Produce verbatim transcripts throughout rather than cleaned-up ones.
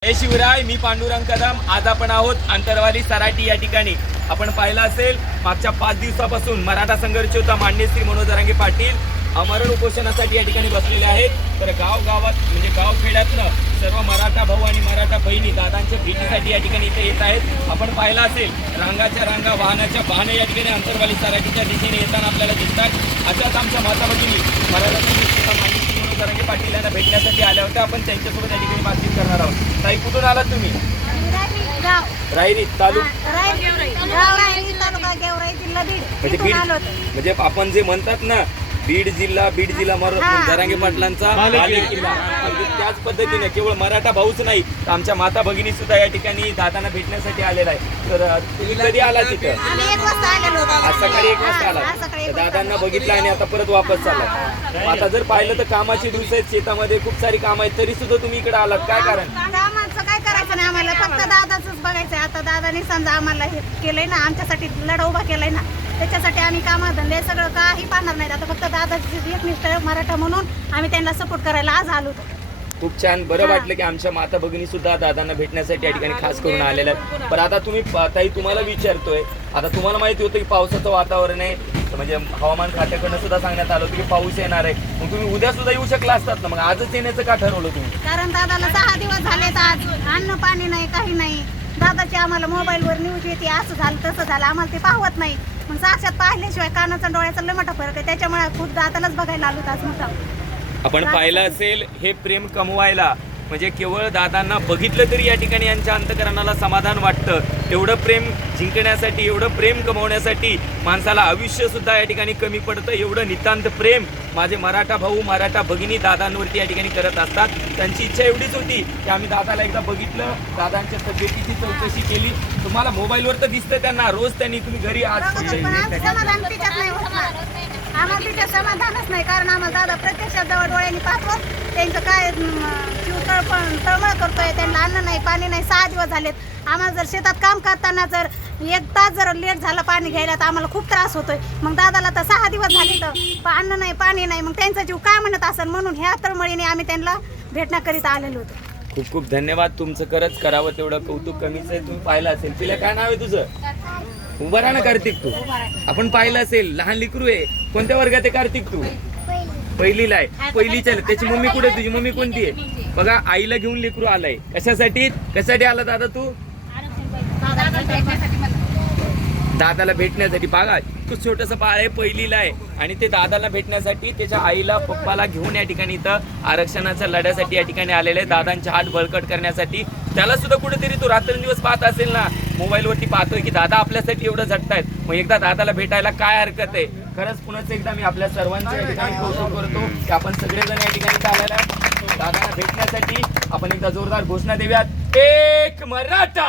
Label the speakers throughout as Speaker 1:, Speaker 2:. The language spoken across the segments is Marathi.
Speaker 1: जय शिवराय, मी पांडुरंग कदम. आज आपण आहोत अंतरवाली सराटी या ठिकाणी. आपण पाहिलं असेल मागच्या पाच दिवसापासून मराठा संघर्ष होता. माननीय श्री मनोज जरांगे पाटील अमरण उपोषणासाठी या ठिकाणी बसलेले आहेत. तर गाव गावात म्हणजे गाव खेड्यातनं सर्व मराठा भाऊ आणि मराठा बहिणी दादांच्या भेटीसाठी या ठिकाणी इथे येत आहेत. आपण पाहिलं असेल रांगाच्या रांगा वाहनाच्या वाहनं या ठिकाणी अंतरवाली सराटीच्या दिशेने येताना आपल्याला दिसतात. अशाच आमच्या माता भगिनी मराठा संघर्षाचा माननीय श्री मनोज जरांगे पाटील यांना भेटण्यासाठी आल्या होत्या. आपण त्यांच्यासोबत या ठिकाणी बातचीत करणार आहोत. ताई, कुठून आलात तुम्ही? रायरी तालुका म्हणजे बीड, म्हणजे आपण जे म्हणतात ना बीड जिल्हा बीड जिल्हा मर जरांगे पाटलांचा किल्ला. त्याच पद्धतीने केवळ मराठा भाऊच नाही तर आमच्या माता भगिनी सुद्धा या ठिकाणी दादांना भेटण्यासाठी आलेला आहे. तर तुम्ही कधी आला तिथं? आज सकाळी एक वाजता आला. दादांना बघितलं आणि आता परत वापस चालला. आता जर पाहिलं तर कामाचे दिवस आहेत, शेतामध्ये खूप सारी काम आहेत, तरी सुद्धा तुम्ही इकडे आलात. काय कारण?
Speaker 2: काय करायचं नाही आम्हाला, फक्त दादाच बघायचंय. आता दादाने समजा आम्हाला हे केलंय ना, आमच्यासाठी लढा उभा केलाय ना, त्याच्यासाठी आम्ही कामधंदे सगळं काही पाहणार नाही. आता फक्त दादाची एकनिष्ठ मराठा म्हणून आम्ही त्यांना सपोर्ट करायला आज आलो होतो.
Speaker 1: खूप छान, बरं वाटलं की आमच्या माता भगिनी सुद्धा दादांना भेटण्यासाठी या ठिकाणी खास करून आलेल्या आहेत. पण आता तुम्ही ताई, तुम्हाला विचारतोय, आता तुम्हाला माहिती होतं की पावसाचं वातावरण आहे, म्हणजे हवामान खात्याकडनं सुद्धा सांगण्यात आलं होतं की पाऊस येणार आहे. मग तुम्ही उद्या सुद्धा येऊ शकला असतात ना, मग आजच येण्याचं का ठरवलं तुम्ही?
Speaker 2: कारण दादाला सहा दिवस झालेत, आज अन्न पाणी नाही, काही नाही. दादाची आम्हाला मोबाईलवर न्यूज येते, असं झालं तसं झालं, आम्हाला ते पाहवत नाही. मग साक्षात पाहिल्याशिवाय कानाचा डोळ्याचा लय मोठा फरक आहे. त्याच्यामुळे खूप दादालाच बघायला आलो आज मोठा.
Speaker 1: आपण पाहिलं असेल हे प्रेम कमवायला म्हणजे केवळ दादांना बघितलं तरी या ठिकाणी यांच्या अंतकरणाला समाधान वाटतं. एवढं प्रेम जिंकण्यासाठी, एवढं प्रेम कमवण्यासाठी माणसाला आयुष्य सुद्धा या ठिकाणी कमी पडतं. एवढं नितांत प्रेम माझे मराठा भाऊ मराठा भगिनी दादांवरती या ठिकाणी करत असतात. त्यांची इच्छा एवढीच होती की आम्ही दादाला एकदा बघितलं, दादांच्या तब्येतीची चौकशी केली. तुम्हाला मोबाईलवर तर दिसतं त्यांना रोज, त्यांनी तुम्ही घरी आज
Speaker 2: समाधान तिच्यात नाही होत ना. आम्हाला तिच्यात समाधानच नाही, कारण आम्हाला दादा प्रत्यक्षात जवळ डोळ्यांनी पाहतो. त्यांचं काय जीव तळपण तळमळ करतोय, त्यांना अन्न नाही पाणी नाही. सहा दिवस झालेत. आम्हाला जर शेतात काम करताना जर एक तास जर लेट झालं पाणी घ्यायला तर आम्हाला खूप त्रास होतोय. मग दादाला तर सहा दिवस झाले तर अन्न नाही पाणी नाही, मग त्यांचा जीव काय म्हणत असेल म्हणून ह्या तळमळीने आम्ही त्यांना भेटण्याकरिता आलेलो होतो.
Speaker 1: खूप खूप धन्यवाद. तुमचं खरंच करावं तेवढं कौतुक कमीच आहे. तुम्ही पाहिलं असेल, तिला काय नाव आहे तुझं? उभा राहा ना कार्तिक. तू आपण पाहिलं असेल लहान लिकरू आहे. कोणत्या वर्गात आहे कार्तिक? तू पहिलीला आहे. पहिलीच्या त्याची मम्मी कुठे? तुझी मम्मी कोणती आहे? बघा, आईला घेऊन लेकरू आलाय. कशासाठी कशासाठी आला दादा तू? दादाला भेटण्यासाठी. बघा, खूप छोटंसं बाळ आहे, पहिलीला आहे, आणि ते दादाला भेटण्यासाठी त्याच्या आईला पप्पाला घेऊन या ठिकाणी इथं आरक्षणाच्या लढ्यासाठी या ठिकाणी आलेले आहे. दादांचे हात बळकट करण्यासाठी. त्याला सुद्धा कुठेतरी तो रात्रंदिवस पाहत असेल ना, मोबाईलवरती पाहतोय की दादा आपल्यासाठी एवढं झटतायत. मग एकदा दादाला भेटायला काय हरकत आहे? खरंच पुन्हा एकदा मी आपल्या सर्वांच्या या ठिकाणी कौतुक करतो की आपण सगळेजण या ठिकाणी आलेला आहे. दादांना भेटण्यासाठी आपण एकदा जोरदार घोषणा देऊयात. एक मराठा,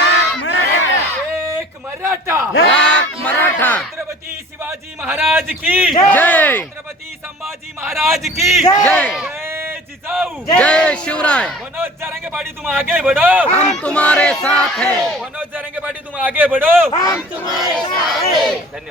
Speaker 1: एक मराठा,
Speaker 3: मराठा.
Speaker 1: छत्रपती शिवाजी महाराज की
Speaker 3: जय.
Speaker 1: छत्रपती संभाजी महाराज की
Speaker 3: जय.
Speaker 1: जय जिजाऊ.
Speaker 3: जय शिवराय.
Speaker 1: मनोज जरांगे पाटील तुम आगे बढ़ो,
Speaker 3: हम तुम्हारे साथ हैं.
Speaker 1: मनोज जरांगे पाटील तुम आगे बढ़ो,
Speaker 3: हम तुम्हारे साथ हैं.
Speaker 1: धन्यवाद.